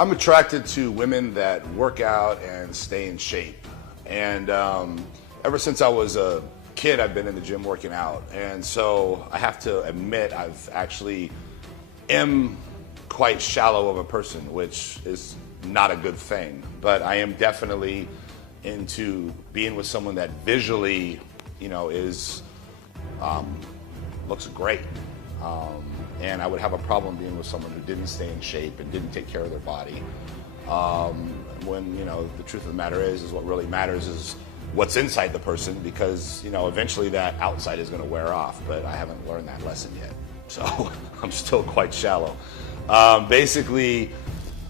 I'm attracted to women that work out and stay in shape. And ever since I was a kid, I've been in the gym working out. And so I have to admit, I've actually am quite shallow of a person, which is not a good thing. But I am definitely into being with someone that visually, is looks great. And I would have a problem being with someone who didn't stay in shape and didn't take care of their body. When, the truth of the matter is what really matters is what's inside the person, because, eventually that outside is going to wear off, but I haven't learned that lesson yet. So I'm still quite shallow. Basically,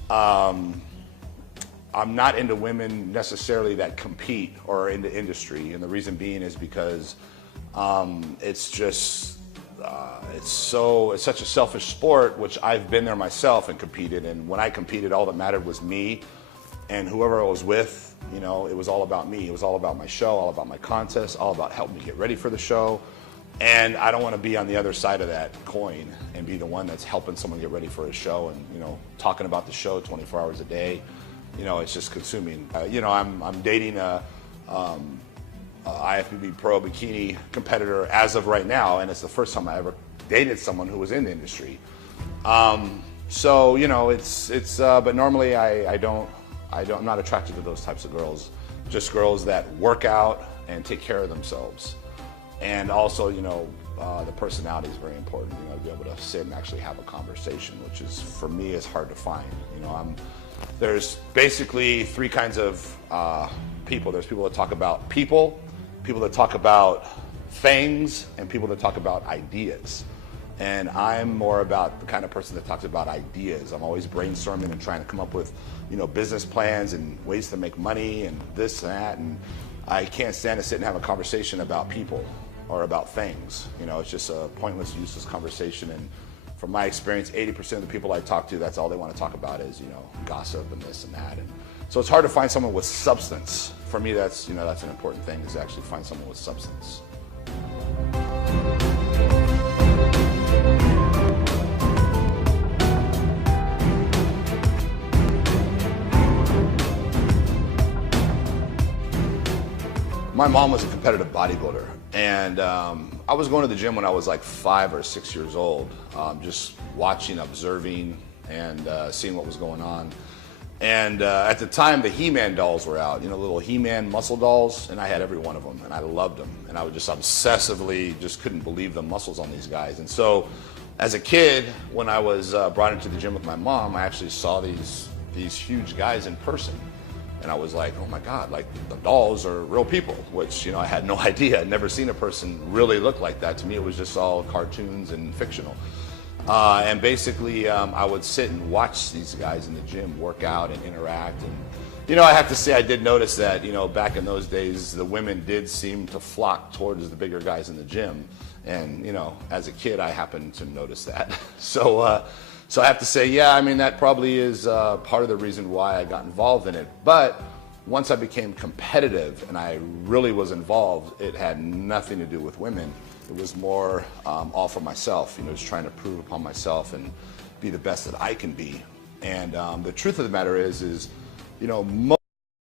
I'm not into women necessarily that compete or are in the industry. And the reason being is because it's just, it's such a selfish sport, which I've been there myself and competed. And when I competed, all that mattered was me and whoever I was with. It was all about me. It was all about my show, all about my contest, all about helping me get ready for the show. And I don't want to be on the other side of that coin and be the one that's helping someone get ready for a show and, talking about the show 24 hours a day. It's just consuming. I'm dating a IFBB Pro bikini competitor as of right now, and it's the first time I ever dated someone who was in the industry. But normally I'm not attracted to those types of girls. Just girls that work out and take care of themselves. And also, the personality is very important. To be able to sit and actually have a conversation, which is, for me, is hard to find. There's basically three kinds of people. There's people that talk about people that talk about things, and people that talk about ideas. And I'm more about the kind of person that talks about ideas. I'm always brainstorming and trying to come up with, business plans and ways to make money and this and that. And I can't stand to sit and have a conversation about people or about things. It's just a pointless, useless conversation. And from my experience, 80% of the people I talk to, that's all they want to talk about is, gossip and this and that. And so it's hard to find someone with substance. For me, that's an important thing, is to actually find someone with substance. My mom was a competitive bodybuilder, and I was going to the gym when I was like 5 or 6 years old, just watching, observing, and seeing what was going on. And at the time, the He-Man dolls were out, little He-Man muscle dolls, and I had every one of them, and I loved them. And I would just obsessively just couldn't believe the muscles on these guys. And so as a kid, when I was brought into the gym with my mom, I actually saw these huge guys in person. And I was like, oh my God, like the dolls are real people, which, I had no idea. I'd never seen a person really look like that. To me, it was just all cartoons and fictional. And basically, I would sit and watch these guys in the gym work out and interact. And, I have to say, I did notice that, back in those days, the women did seem to flock towards the bigger guys in the gym. And, as a kid, I happened to notice that. So I have to say, yeah, that probably is part of the reason why I got involved in it. But once I became competitive and I really was involved, it had nothing to do with women. It was more all for myself, just trying to prove upon myself and be the best that I can be. And the truth of the matter is most